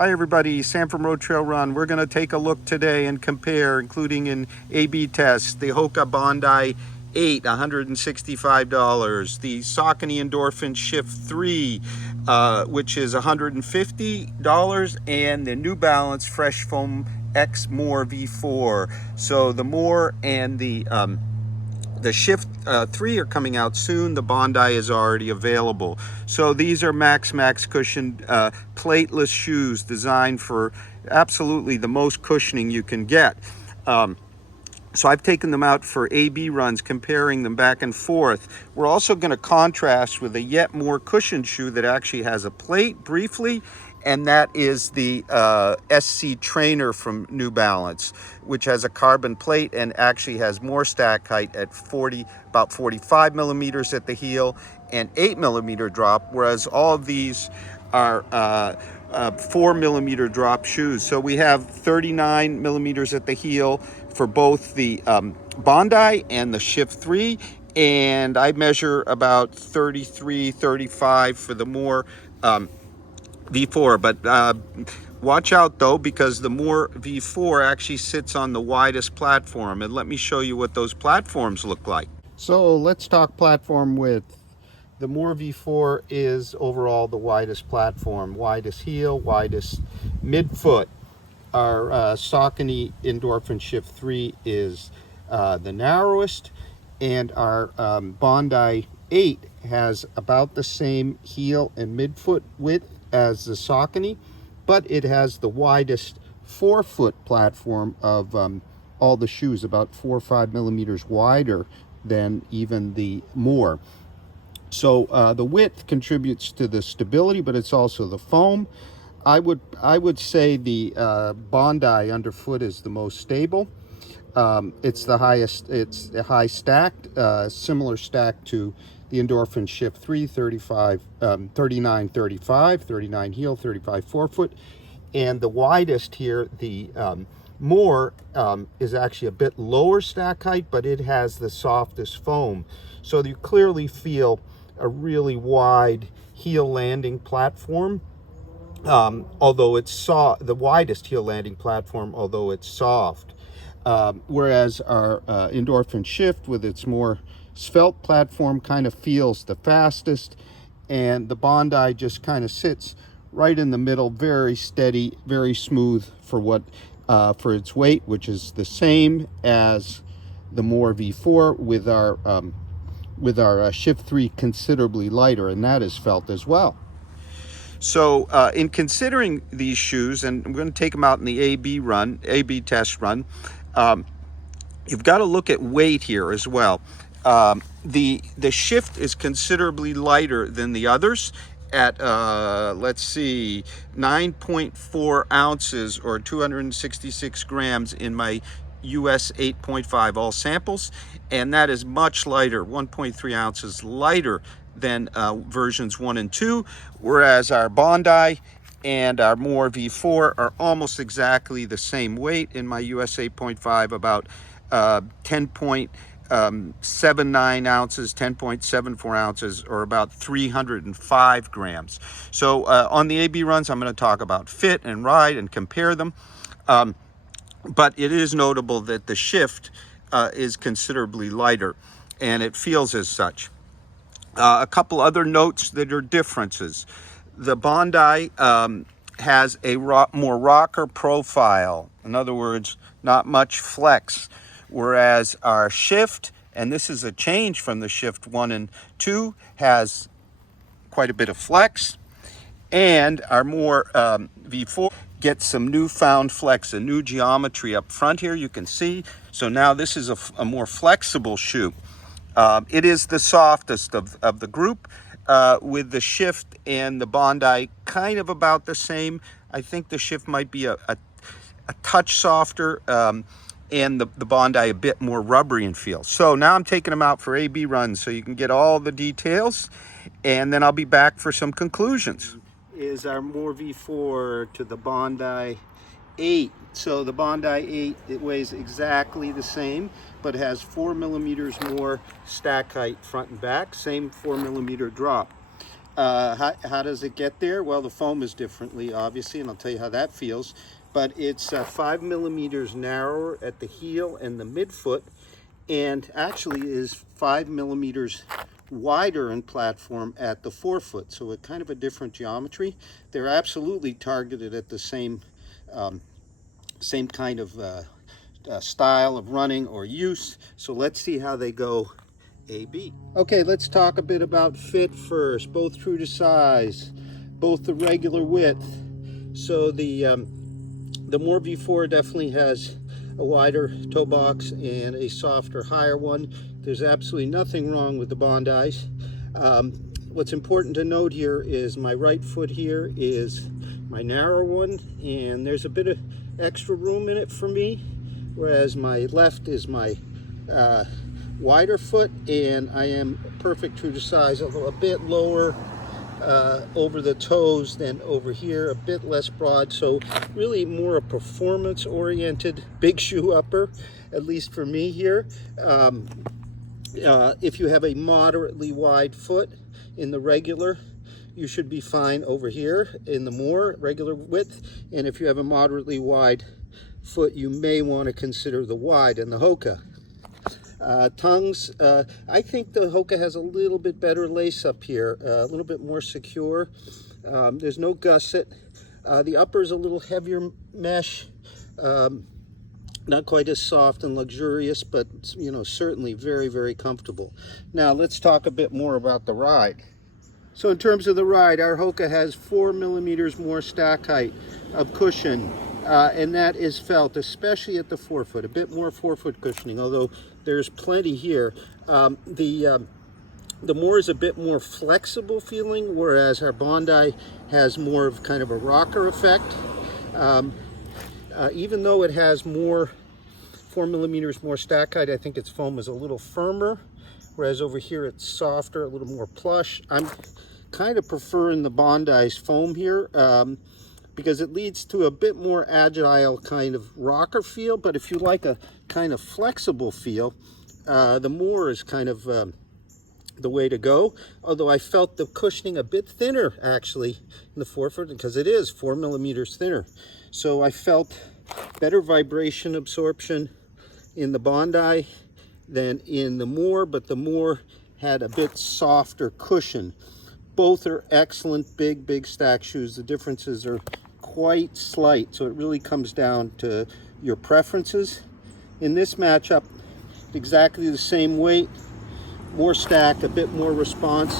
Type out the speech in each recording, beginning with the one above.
Hi everybody, Sam from Road Trail Run. We're going to take a look today and compare, including an A/B test, the Hoka Bondi 8, $165, the Saucony Endorphin Shift 3, which is $150, and the New Balance Fresh Foam X More V4. So the More and the Shift 3 are coming out soon. The Bondi is already available. So these are max cushioned plateless shoes designed for absolutely the most cushioning you can get. So I've taken them out for A/B runs, comparing them back and forth. We're also going to contrast with a yet more cushioned shoe that actually has a plate briefly, and that is the SC Trainer from New Balance, which has a carbon plate and actually has more stack height at about 45 millimeters at the heel and 8 millimeter drop, whereas all of these are 4 millimeter drop shoes. So we have 39 millimeters at the heel for both the Bondi and the Shift 3, and I measure about 33, 35 for the More V4. But watch out though, because the More V4 actually sits on the widest platform, and let me show you what those platforms look like. So let's talk platform width. The More V4 is overall the widest platform, widest heel, widest midfoot. Our Saucony Endorphin Shift 3 is the narrowest, and our Bondi 8 has about the same heel and midfoot width as the Saucony, but it has the widest forefoot platform of all the shoes, about 4 or 5 millimeters wider than even the More. So the width contributes to the stability, but it's also the foam. I would say the Bondi underfoot is the most stable. It's the highest. It's a high stacked, similar stack to the Endorphin Shift 3, 39, 35, 39 heel, 35 forefoot, and the widest here, the More, is actually a bit lower stack height, but it has the softest foam. So you clearly feel a really wide heel landing platform, although it's the widest heel landing platform, although it's soft. Whereas our Endorphin Shift, with its more svelte platform, kind of feels the fastest, and the Bondi just kind of sits right in the middle, very steady, very smooth for what for its weight, which is the same as the More V4, with our Shift 3 considerably lighter, and that is felt as well. So in considering these shoes, and I'm going to take them out in the A/B test run, you've got to look at weight here as well. The Shift is considerably lighter than the others at let's see, 9.4 ounces or 266 grams in my US 8.5 all samples, and that is much lighter, 1.3 ounces lighter than versions 1 and 2, whereas our Bondi and our More V4 are almost exactly the same weight in my US 8.5, about 10.79 ounces, 10.74 ounces, or about 305 grams. So on the A/B runs, I'm going to talk about fit and ride and compare them. But it is notable that the Shift is considerably lighter, and it feels as such. A couple other notes that are differences. The Bondi has a more rocker profile. In other words, not much flex. Whereas our Shift, and this is a change from the Shift 1 and 2, has quite a bit of flex. And our More V4 gets some newfound flex, a new geometry up front here, you can see. So now this is a more flexible shoe. It is the softest of the group, with the Shift and the Bondi kind of about the same. I think the Shift might be a touch softer, and the Bondi a bit more rubbery in feel. So now I'm taking them out for A/B runs so you can get all the details, and then I'll be back for some conclusions. Is our More V4 to the Bondi 8. So the Bondi 8, it weighs exactly the same, but has 4 millimeters more stack height front and back, same 4 millimeter drop. How does it get there? Well, the foam is differently, obviously, and I'll tell you how that feels. But it's 5 millimeters narrower at the heel and the midfoot, and actually is 5 millimeters wider in platform at the forefoot. So it's kind of a different geometry. They're absolutely targeted at the same kind of style of running or use. So let's see how they go AB. Okay, let's talk a bit about fit first. Both true to size, both the regular width. So the More V4 definitely has a wider toe box and a softer, higher one. There's absolutely nothing wrong with the Bondis. What's important to note here is my right foot here is my narrow one, and there's a bit of extra room in it for me, whereas my left is my wider foot, and I am perfect true to size, although a bit lower over the toes than over here, a bit less broad. So really more a performance oriented big shoe upper, at least for me here. If you have a moderately wide foot in the regular, you should be fine over here in the more regular width. And if you have a moderately wide foot, you may want to consider the wide in the Hoka. Tongues, I think the Hoka has a little bit better lace up here, a little bit more secure. There's no gusset. The upper is a little heavier mesh, not quite as soft and luxurious, but you know, certainly very, very comfortable. Now let's talk a bit more about the ride. So in terms of the ride, our Hoka has 4 millimeters more stack height of cushion, and that is felt, especially at the forefoot, a bit more forefoot cushioning, although there's plenty here. The more is a bit more flexible feeling, whereas our Bondi has more of kind of a rocker effect. Even though it has 4 millimeters more stack height, I think its foam is a little firmer, whereas over here it's softer, a little more plush. I'm kind of preferring the Bondi's foam here because it leads to a bit more agile kind of rocker feel. But if you like a kind of flexible feel, the more is kind of the way to go. Although I felt the cushioning a bit thinner actually in the forefoot, because it is 4 millimeters thinner. So I felt better vibration absorption in the Bondi than in the More, but the More had a bit softer cushion. Both are excellent big stack shoes. The differences are quite slight, so it really comes down to your preferences. In this matchup, exactly the same weight, more stack, a bit more response.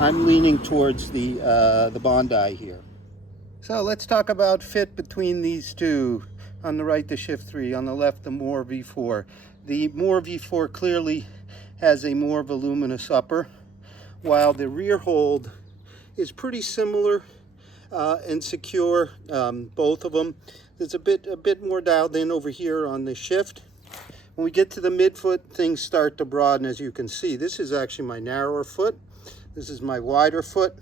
I'm leaning towards the Bondi here. So let's talk about fit between these two. On the right, the Shift 3. On the left, the More V4. The More V4 clearly has a more voluminous upper, while the rear hold is pretty similar and secure, both of them. There's a bit more dialed in over here on the Shift. When we get to the midfoot, things start to broaden, as you can see. This is actually my narrower foot. This is my wider foot.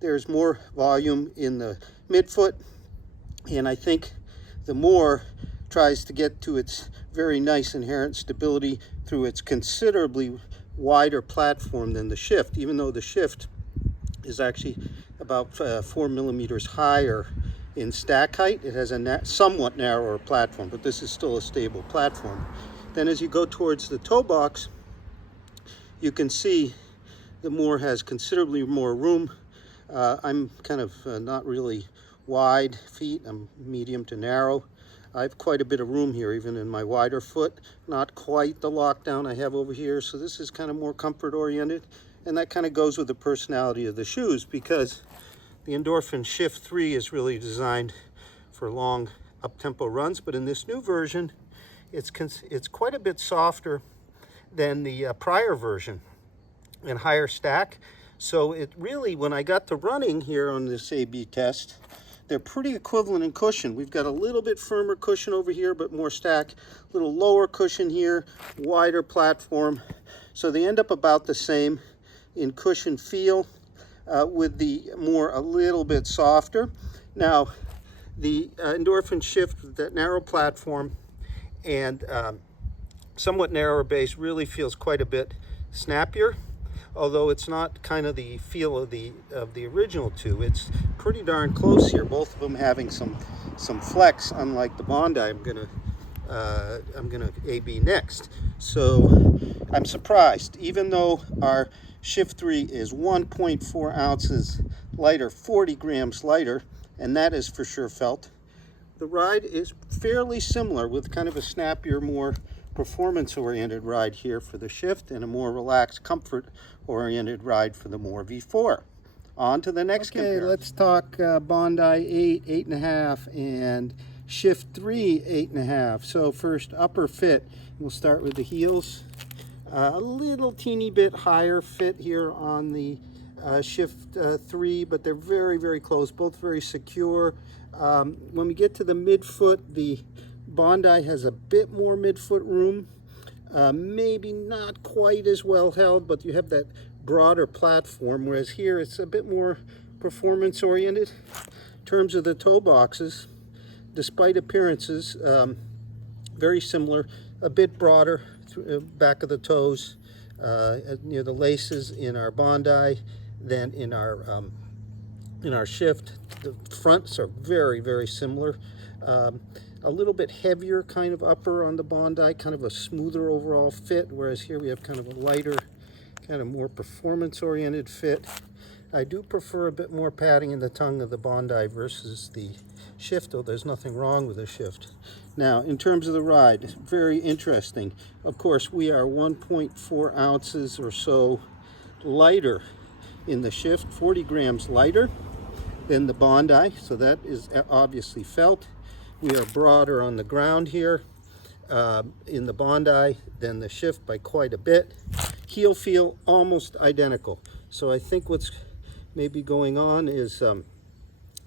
There's more volume in the midfoot, and I think the More tries to get to its very nice inherent stability through its considerably wider platform than the Shift, even though the Shift is actually about 4 millimeters higher in stack height. It has a somewhat narrower platform, but this is still a stable platform. Then as you go towards the toe box, you can see the More has considerably more room. I'm kind of not really wide feet. I'm medium to narrow. I have quite a bit of room here, even in my wider foot. Not quite the lockdown I have over here, so this is kind of more comfort oriented, and that kind of goes with the personality of the shoes, because the Endorphin Shift 3 is really designed for long up-tempo runs, but in this new version, it's quite a bit softer than the prior version and higher stack. So it really, when I got to running here on this A/B test, they're pretty equivalent in cushion. We've got a little bit firmer cushion over here, but more stack, a little lower cushion here, wider platform. So they end up about the same in cushion feel, with the More a little bit softer. Now, the Endorphin Shift with that narrow platform and somewhat narrower base really feels quite a bit snappier. although it's not kind of the feel of the original two. It's pretty darn close here, both of them having some flex, unlike the Bondi I'm gonna AB next. So I'm surprised, even though our Shift 3 is 1.4 ounces lighter, 40 grams lighter, and that is for sure felt. The ride is fairly similar, with kind of a snappier, more performance-oriented ride here for the Shift, and a more relaxed, comfort-oriented ride for the more V4. On to the next comparison. Let's talk Bondi 8, 8.5, and Shift 3, 8.5. So first, upper fit. We'll start with the heels. A little teeny bit higher fit here on the Shift 3, but they're very, very close, both very secure. When we get to the midfoot, the Bondi has a bit more midfoot room. Maybe not quite as well held, but you have that broader platform, whereas here it's a bit more performance oriented. In terms of the toe boxes, despite appearances, very similar, a bit broader back of the toes near the laces in our Bondi than in our Shift. The fronts are very, very similar. A little bit heavier kind of upper on the Bondi, kind of a smoother overall fit, whereas here we have kind of a lighter, kind of more performance-oriented fit. I do prefer a bit more padding in the tongue of the Bondi versus the Shift, though there's nothing wrong with the Shift. Now, in terms of the ride, very interesting. Of course, we are 1.4 ounces or so lighter in the Shift, 40 grams lighter than the Bondi, so that is obviously felt. We are broader on the ground here in the Bondi than the Shift by quite a bit. Heel feel almost identical. So I think what's maybe going on is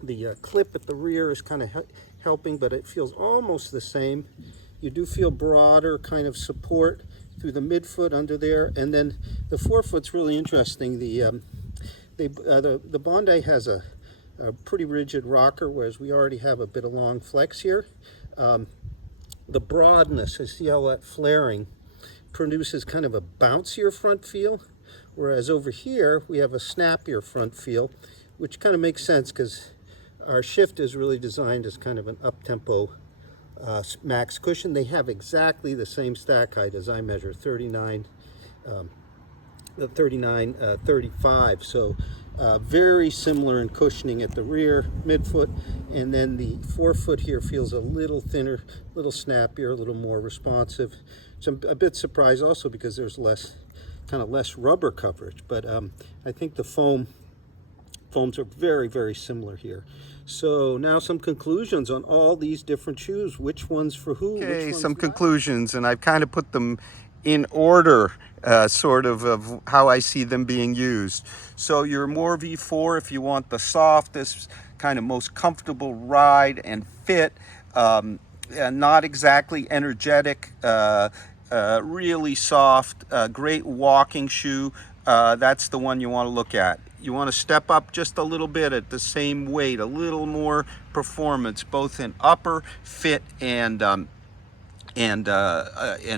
the clip at the rear is kind of helping, but it feels almost the same. You do feel broader kind of support through the midfoot under there, and then the forefoot's really interesting. The Bondi has a pretty rigid rocker, whereas we already have a bit of long flex here. The broadness, you see how that flaring produces kind of a bouncier front feel, whereas over here we have a snappier front feel, which kind of makes sense because our Shift is really designed as kind of an up-tempo max cushion. They have exactly the same stack height as I measure, 39, 35. So very similar in cushioning at the rear, midfoot, and then the forefoot here feels a little thinner, a little snappier, a little more responsive. So I'm a bit surprised also because there's less rubber coverage, but I think the foams are very, very similar here. So now some conclusions on all these different shoes. Which one's for who? Okay, some conclusions, and I've kind of put them in order, sort of how I see them being used. So you're more V4 if you want the softest, kind of most comfortable ride and fit, not exactly energetic, really soft, great walking shoe. That's the one you want to look at. You want to step up just a little bit at the same weight, a little more performance, both in upper fit and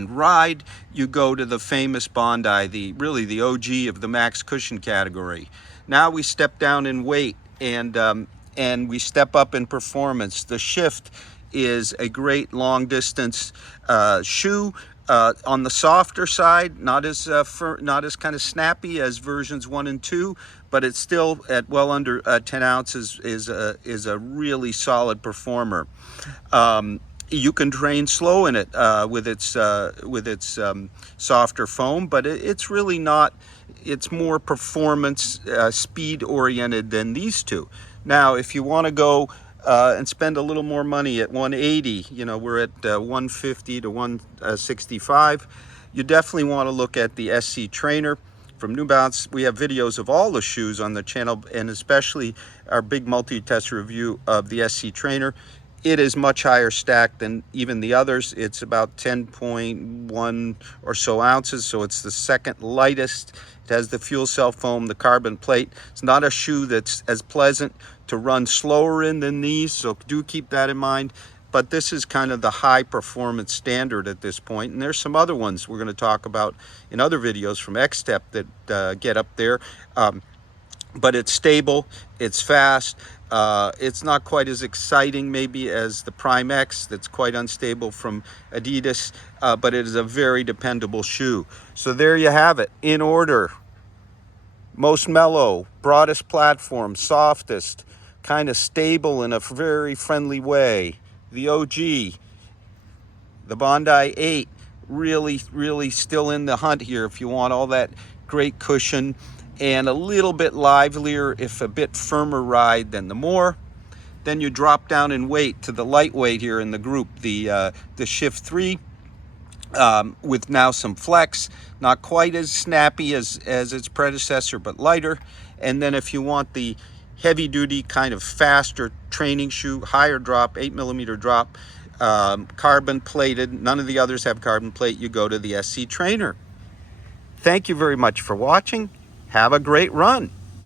ride. You go to the famous Bondi, really the OG of the max cushion category. Now we step down in weight and we step up in performance. The Shift is a great long distance shoe. On the softer side, not as kind of snappy as versions 1 and 2, but it's still at well under 10 ounces is a really solid performer. You can train slow in it with its softer foam, but it's really not. It's more performance speed oriented than these two. Now, if you want to go and spend a little more money at 180, we're at 150 to 165. You definitely want to look at the SC Trainer from New Balance. We have videos of all the shoes on the channel, and especially our big multi-test review of the SC Trainer. It is much higher stacked than even the others. It's about 10.1 or so ounces, so it's the second lightest. It has the fuel cell foam, the carbon plate. It's not a shoe that's as pleasant to run slower in than these, so do keep that in mind. but this is kind of the high performance standard at this point. And there's some other ones we're going to talk about in other videos from X-Step that get up there. But it's stable, it's fast, it's not quite as exciting maybe as the Prime X that's quite unstable from Adidas, but it is a very dependable shoe. So there you have it, in order. Most mellow, broadest platform, softest, kind of stable in a very friendly way. The OG, the Bondi 8, really still in the hunt here if you want all that great cushion and a little bit livelier, if a bit firmer ride than the More. Then you drop down in weight to the lightweight here in the group, the Shift 3, with now some flex, not quite as snappy as its predecessor, but lighter. And then if you want the heavy duty kind of faster training shoe, higher drop, 8mm drop, carbon plated, none of the others have carbon plate, you go to the SC Trainer. Thank you very much for watching. Have a great run.